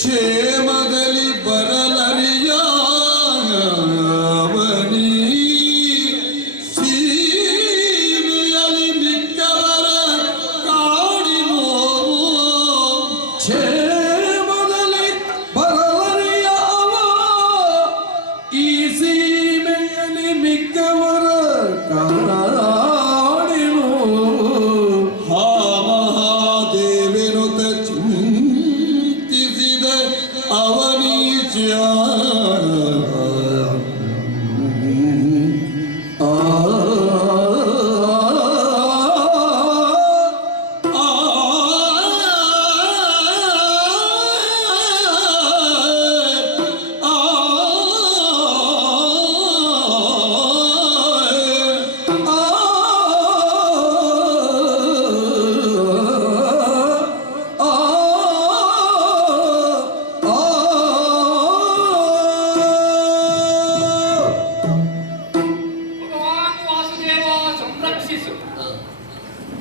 ಕ್ಷೇಮದಲ್ಲಿ ಬರಲರಿಯ ಸೀಮೆಯಲ್ಲಿ ಮಿಕ್ಕವರ ಕಾಡಿ ನೋವು ಕ್ಷೇಮದಲ್ಲಿ ಬರಲರಿಯವ ಈ ಸೀಮೆಯಲ್ಲಿ ಮಿಕ್ಕವರ ಕಾಡಿ ನೋವು ಹಾ ಮಹಾದೇವೆನುತ ಚಿಂತಿಸಿದ ಅವನೀಚ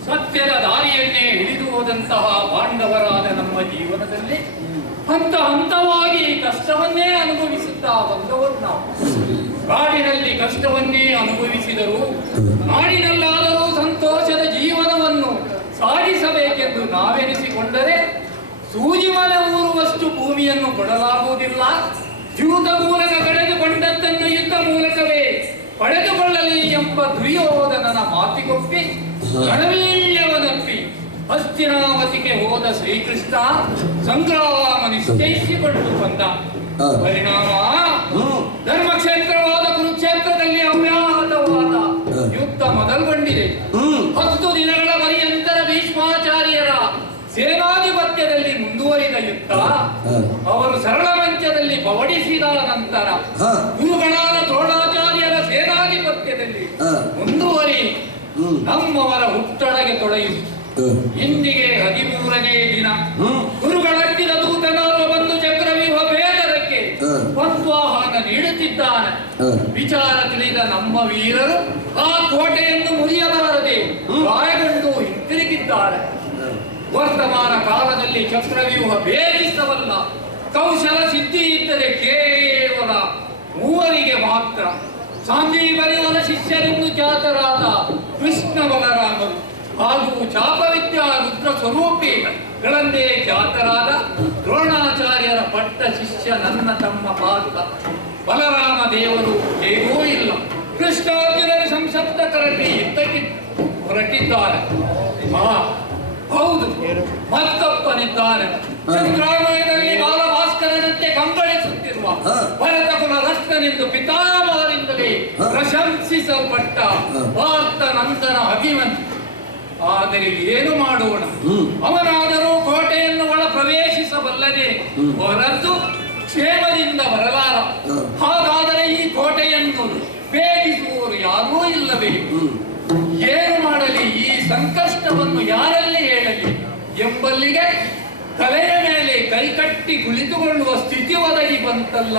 ಸತ್ಯದ ದಾರಿಯನ್ನೇ ಹಿಡಿದು ಹೋದಂತಹ ಪಾಂಡವರಾದ ನಮ್ಮ ಜೀವನದಲ್ಲಿ ಹಂತ ಹಂತವಾಗಿ ಕಷ್ಟವನ್ನೇ ಅನುಭವಿಸುತ್ತಾ ಬಂದವರು ನಾವು. ಕಾಡಿನಲ್ಲಿ ಕಷ್ಟವನ್ನೇ ಅನುಭವಿಸಿದರು, ನಾಡಿನಲ್ಲಾದರೂ ಸಂತೋಷದ ಜೀವನವನ್ನು ಸಾಗಿಸಬೇಕೆಂದು ನಾವೆನಿಸಿಕೊಂಡರೆ ಸೂಜಿಮಲೆ ಊರುವಷ್ಟು ಭೂಮಿಯನ್ನು ಕೊಡಲಾಗುವುದಿಲ್ಲ. ದ್ಯೂತ ಮೂಲಕ ಕಳೆದುಕೊಂಡದ್ದನ್ನು ಯುದ್ಧ ಮೂಲಕವೇ ಪಡೆದುಕೊಳ್ಳಲಿ ಎಂಬ ದುರ್ಯೋಧನನ ಮಾತಿಗೊಪ್ಪಿ ರಣವೀರ್ಯವನಪ್ಪಿ ಹಸ್ತಿನಾವತಿಗೆ ಹೋದ ಶ್ರೀಕೃಷ್ಣ ಸಂಗ್ರಾಮ ನಿಶ್ಚಯಿಸಿಕೊಂಡು ಬಂದ. ಪರಿಣಾಮ ಧರ್ಮಕ್ಷೇತ್ರವಾದ ಕುರುಕ್ಷೇತ್ರದಲ್ಲಿ ಅವ್ಯಾಹತವಾದ ಯುದ್ಧ ಮೊದಲುಗೊಂಡಿದೆ. 10 ದಿನಗಳ ಪರ್ಯಂತರ ಭೀಷ್ಮಾಚಾರ್ಯರ ಸೇನಾಧಿಪತ್ಯದಲ್ಲಿ ಮುಂದುವರಿದ ಯುದ್ಧ ಅವರು ಸರಳ ಮಂಚದಲ್ಲಿ ಪವಡಿಸಿದ ನಂತರ ಗುರುಗಳಾದ ದ್ರೋಣಾಚಾರ್ಯರ ಸೇನಾಧಿಪತ್ಯದಲ್ಲಿ ಮುಂದುವರಿ ನಮ್ಮವರ ಹುಟ್ಟಡಗೆ ತೊಡಗಿಸಿ ಇಂದಿಗೆ 13ನೇ ದಿನ ಗುರುಗಳಟ್ಟಿದ ದೂತನಾರು ಬಂದು ಚಕ್ರವ್ಯೂಹ ಭೇದಕ್ಕೆ ಪಂದ್ವಾಹನ ನೀಡುತ್ತಿದ್ದಾನೆ. ವಿಚಾರ ತಿಳಿದ ನಮ್ಮ ವೀರರು ಆ ಕೋಟೆಯನ್ನು ಮುರಿಯಬಾರದೆ ಗಾಯಗೊಂಡು ಹಿಂತಿರುಗಿದ್ದಾರೆ. ವರ್ತಮಾನ ಕಾಲದಲ್ಲಿ ಚಕ್ರವ್ಯೂಹ ಭೇದಿಸಬಲ್ಲ ಕೌಶಲ ಸಿದ್ಧಿ ಇದ್ದರೆ ಕೇವಲ 3 ಮಾತ್ರ. ಸಾಂದೀಪನಿವನ ಶಿಷ್ಯರೆಂದು ಖ್ಯಾತರಾದ ಕೃಷ್ಣ ಬಲರಾಮರು ಹಾಗೂ ಚಾಪವಿದ್ಯಾ ರುದ್ರ ಸ್ವರೂಪಿಗಳಂದೇ ಖ್ಯಾತರಾದ ದ್ರೋಣಾಚಾರ್ಯರ ಪಟ್ಟ ಶಿಷ್ಯ ನನ್ನ ತಮ್ಮ ಪಾತ್ರ ಬಲರಾಮ ದೇವರು ಹೇಗೂ ಇಲ್ಲ. ಕೃಷ್ಣಾರ್ಜುನರು ಸಂಶಬ್ದ ಕರಟಿ ಯುದ್ಧಕ್ಕೆ ಹೊರಟಿದ್ದಾರೆ. ಹೌದು, ಮತ್ತಪ್ಪನಿದ್ದಾನೆ. ಸಂಗ್ರಾಮದಲ್ಲಿ ಬಾಲಭಾಸ್ಕರನಂತೆ ಕಂಗೊಳಿಸುತ್ತಿರುವ ಭರತ ಕುಲ ರತ್ನನೆಂದು ಪಿತಾಮಹರಿಂದಲೇ ಪ್ರಶಂಸಿಸಲ್ಪಟ್ಟ ಭಾರತ ನಂತರ ಅಭಿಮನ್ಯು. ಆದರೆ ಏನು ಮಾಡೋಣ, ಅವನಾದರೂ ಕೋಟೆಯನ್ನು ಒಳ ಪ್ರವೇಶಿಸಬಲ್ಲದೆ ಹೊರತು ಕ್ಷೇಮದಿಂದ ಬರಲಾರ. ಹಾಗಾದರೆ ಈ ಕೋಟೆಯನ್ನು ಭೇದಿಸುವವರು ಯಾರೂ ಇಲ್ಲವೇ? ಏನು ಮಾಡಲಿ, ಈ ಸಂಕಷ್ಟವನ್ನು ಯಾರಲ್ಲಿ ಹೇಳಲಿ ಎಂಬಲ್ಲಿಗೆ ತಲೆಯ ಮೇಲೆ ಕೈಕಟ್ಟಿ ಕುಳಿತುಕೊಳ್ಳುವ ಸ್ಥಿತಿ ಒದಗಿ ಬಂತಲ್ಲ.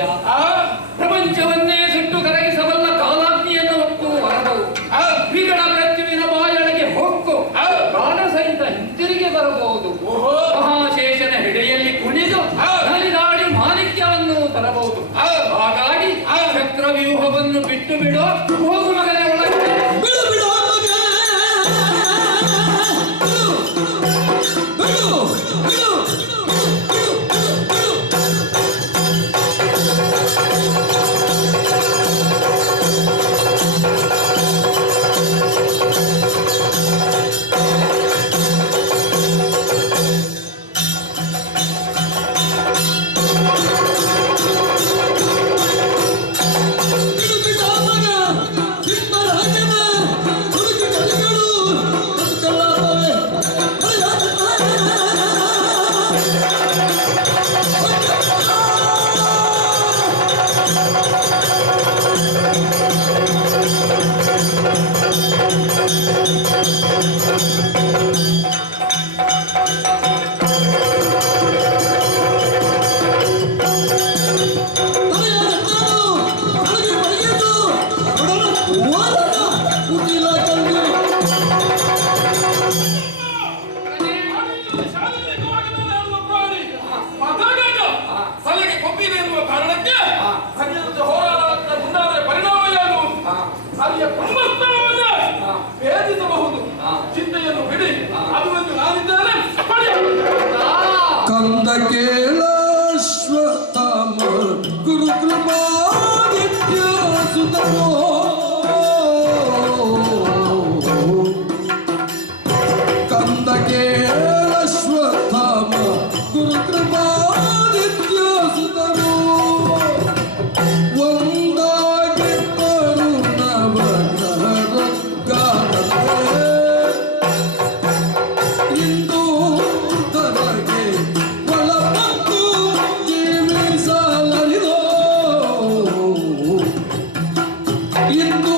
ಮಾಯಾ ಪ್ರಪಂಚವನ್ನೇ ಸುಟ್ಟು ಕರಗಿಸಬಲ್ಲ ಕಾಲಾಗ್ನಿಯನ್ನು ಹೊತ್ತು ಹೊರದವು ವಿಗಡ ಮೃತ್ಯುವಿನ ಬಾಯೊಳಗೆ ಹೊಕ್ಕು ಪ್ರಾಣ ಸಹಿತ ಹಿಂತಿರುಗಿ ಬರಬಹುದು. ಮಹಾಶೇಷನ ಹಿಡಿಯಲ್ಲಿ ಕುಣಿದು ನಲಿದಾಡಿ ಮಾಣಿಕ್ಯವನ್ನು ತರಬಹುದು. ಹಾಗಾಗಿ ಚಕ್ರವ್ಯೂಹವನ್ನು ಬಿಟ್ಟು ಬಿಡೋ, ಹೋಗು ಮಗನೇ ಒಳಗೆ. ಬಿಡು ಬಿಡು ಮಗ. ಬಿಡು ಬಿಡು ಚಿಂತೆಯನ್ನು ಬಿಡಿ, ಅದು ಒಂದು ನಾನಿದ್ದೇನೆ. ಕಂದ ಕೇಳಶ್ವತಮ ಗುರು ಕೃಪಾದಿತ್ಯ ಸುತಮೋ ಕಂದ ಕೇಳಶ್ವತಮ ಗುರು ಕೃಪಾದಿತ್ಯ ಸುತಮೋ ಒಂದಾಗಿ ತರುಣವ ಗ್ರಹರಗಾನತೆ ಇಂದು ತನಗೆ ಒಳಪಟ್ಟು ಜೀವಿಸಲರಿದೋ ಇಂದು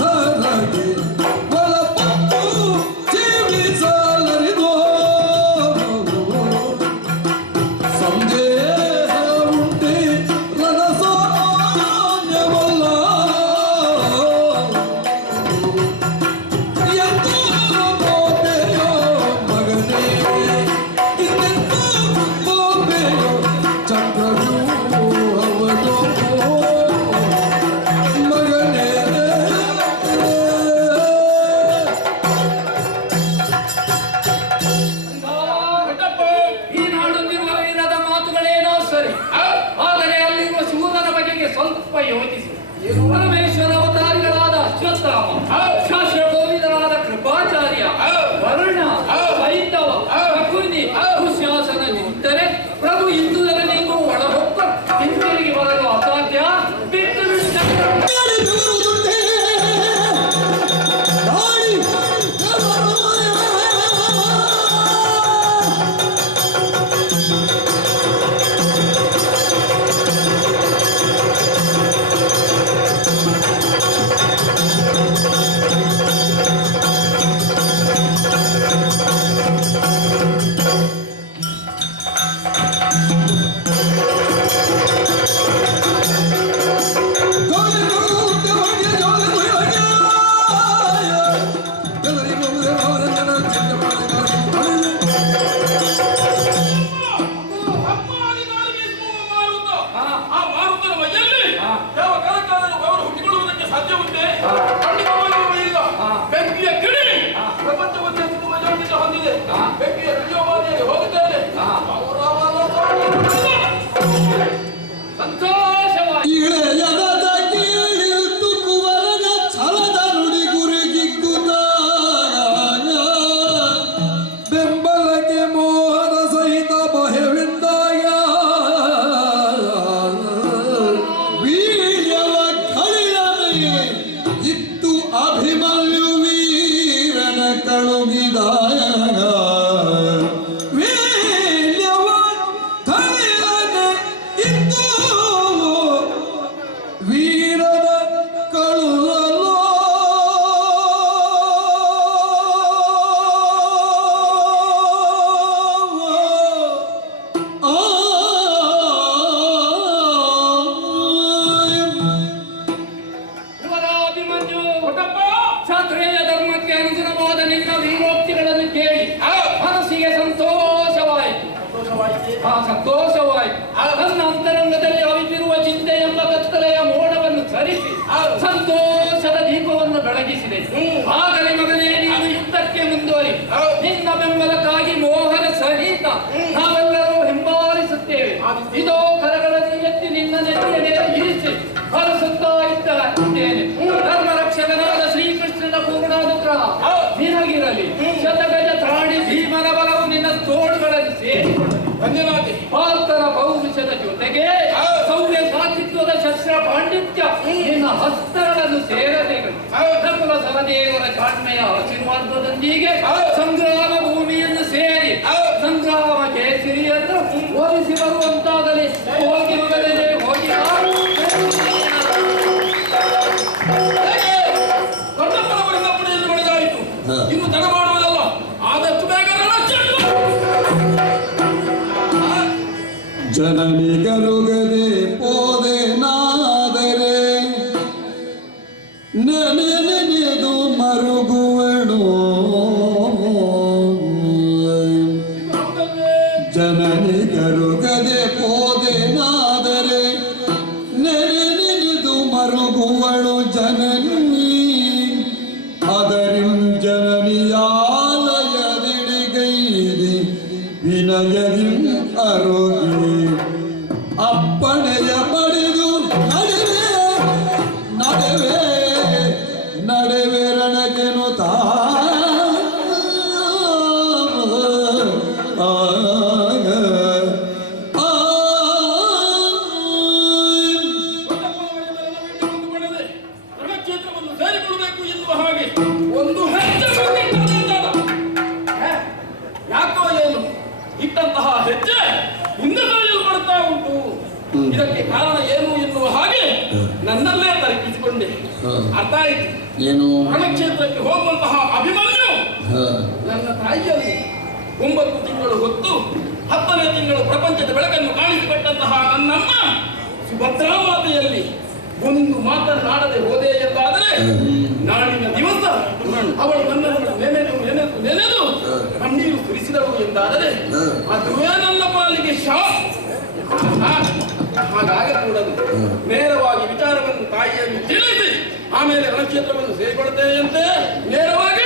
ತನಗೆ ಒಳಪಟ್ಟು ಜೀವಿಸಲರಿದೋ ಸಂದೇಹ ಉಂಟೆ ರಣಸಾನ್ಯವಲ್ಲ ಎಂದೋ ಬೋಬೆಯೋ ಮಗನೇ ಇನ್ನೆಂದೋ ಬೋಬೆಯೋ ಚಕ್ರವ್ಯೂಹವನೋ ಮಗನೇ ಈ ನಾಡುತ್ತಿರುವ ವೀರದ ಮಾತುಗಳೇನೋ ಸರಿ, ಆದರೆ ಅಲ್ಲಿರುವ ಶೂರನ ಬಗೆಗೆ ಸ್ವಲ್ಪ ಯೋಚಿಸಿ. ಪರಮೇಶ್ವರ ಅವತಾರಿಗಳಾದ ಅಶ್ವತ್ಥಾಮ, ಶಾಸ್ತ್ರ ಗೋವಿಂದರಾದ ಕೃಪಾಚಾರ್ಯ, ವರುಣ, ಸೈಂಧವ, ಶಕುನಿ, ದುಶ್ಯಾಸನ ನಿಂತರೆ ಪ್ರಭು ಹಿಂದುದರ ನೀವು ಒಳಹೊಕ್ಕ ಹಿಂತಿರುಗಿ ಬರಲು ಅಸಾಧ್ಯ. ಬಿಟ್ಟು ಬಿಡು ಚಕ್ರ. ಬೆವರುದುಂಟೆ ರಾಣಿ ತಿಳಿಸಿದೆ. ಆಗಲೇ ಮಗನೇ ನೀನು ಯುದ್ಧಕ್ಕೆ ಮುಂದುವರಿ. ನಿನ್ನ ಬೆಂಬಲಕ್ಕಾಗಿ ಮೋಹನ ಸಹಿತ ನಾವೆಲ್ಲರೂ ಹಿಂಬಾಲಿಸುತ್ತೇವೆ. ಇದೋ ಕರಗಳನ್ನು ಎತ್ತಿ ನಿನ್ನ ನೆತ್ತಿಯ ಮೇಲೆ ಇರಿಸಿ ಹರಸುತ್ತಾ ಇದ್ದೇನೆ. ಧರ್ಮ ರಕ್ಷಕನಾದ ಶ್ರೀಕೃಷ್ಣನ ಪೂರ್ಣಾನುಗ್ರಹ ನಿನಗಿರಲಿ. ಶತಗಜ ತ್ರಾಣಿ ಭೀಮನ ಬಲವು ನಿನ್ನ ತೋಳುಗಳಲ್ಲಿ ಸೇರಿಕೊಳ್ಳಲಿ. ಧನ್ಯನಾದೆ. ಪಾಲ್ತರ ಪೌರುಷದ ಜೊತೆಗೆ ಸೌರ್ಯ ಸಾಚಿತ್ವದ ಶಸ್ತ್ರ ಪಾಂಡಿತ್ಯ ನಿನ್ನ ಹಸ್ತಗಳನ್ನು ಸೇರಬೇಕು. ನಕುಲ ಸಹದೇವರ ಜಾಣ್ಮೆಯ ಆಶೀರ್ವಾದದೊಂದಿಗೆ ಸಂಗ್ರಾಮ ಭೂಮಿಯನ್ನು ಸೇರಿ ಸಂಗ್ರಾಮ ಕೇಸರಿಯನ್ನು ಒಲಿಸಿ ಬರುವಂತಾಗಲಿ. ಹೋಗಿ ಮಗನೇ ಹೋಗಿ ದೊಡ್ಡಪ್ಪನವರಿಂದ ಪುಡಿಯನ್ನು ಪಡೆದಾಯಿತು. ಇನ್ನು ತಡ ಮಾಡುವುದಲ್ಲ, ಆದಷ್ಟು ಬೇಗ ಜನನಿ ಕರುಗದೆ ಪೋದೆ ನಾದರೆ ನೆನೆದು ಮರುಗುವಳು. ಜನನಿ ಕರುಗದೆ ಪೋದೆ ನಾದರೆ ನೆನೆದು ಮರುಗುವಳು ಜನನಿ. ಅದರಿಂ ಜನನಿಯಾಲಯದಿಡಿಗೈದಿ ವಿನಯದಿಂ ಅರೋಗಿ ಅಪ್ಪಣೆಯ ಪಡೆದು ನಡೆವೆ ರಣಗೆನು ರಣಕ್ಷೇತ್ರವನ್ನು ಸೇರಿಕೊಳ್ಳಬೇಕು ಎನ್ನುವ ಹಾಗೆ ಒಂದು ಹೆಜ್ಜೆ ಯಾಕೋ ಏನು ಇಟ್ಟಂತಹ ಹೆಜ್ಜೆ ಹಿಂದೆ ಸರಿಯಲು ಮಾಡ್ತಾ ಉಂಟು. ಇದಕ್ಕೆ ಕಾರಣ ಏನು ಎನ್ನುವ ಹಾಗೆ ನನ್ನಲ್ಲೇ ತಲುಪಿಸಿಕೊಂಡೆ. ಅರ್ಥ ಆಯಿತು. ಏನು ರಣಕ್ಷೇತ್ರಕ್ಕೆ ಹೋಗುವಂತಹ ಅಭಿಮನ್ಯು ನನ್ನ ತಾಯಿಯಲ್ಲಿ 9 ತಿಂಗಳು ಹೊತ್ತು 10ನೇ ತಿಂಗಳು ಪ್ರಪಂಚದ ಬೆಳಕನ್ನು ಕಾಣಿಸಿಕೊಟ್ಟಂತಹ ನನ್ನಮ್ಮ ಸುಭದ್ರಾ ಮಾತೆಯಲ್ಲಿ ಒಂದು ಮಾತನಾಡದೆ ಹೋದೆ ಎಂದಾದರೆ ನಾಳಿನ ದಿವಸ ಅವಳು ನನ್ನನ್ನು ನೆನೆದು ಕಣ್ಣೀರು ಸುರಿಸಿದಳು ಎಂದಾದರೆ ಅದುವೇ ನನ್ನ ಪಾಲಿಗೆ ಶಾಪ್. ಹಾಗಾಗಕೂಡದು. ನೇರವಾಗಿ ವಿಚಾರವನ್ನು ತಾಯಿಯನ್ನು ತಿಳಿಸಿ ಆಮೇಲೆ ರಣಕ್ಷೇತ್ರವನ್ನು ಸೇರಿಕೊಳ್ತೇನೆಯಂತೆ ನೇರವಾಗಿ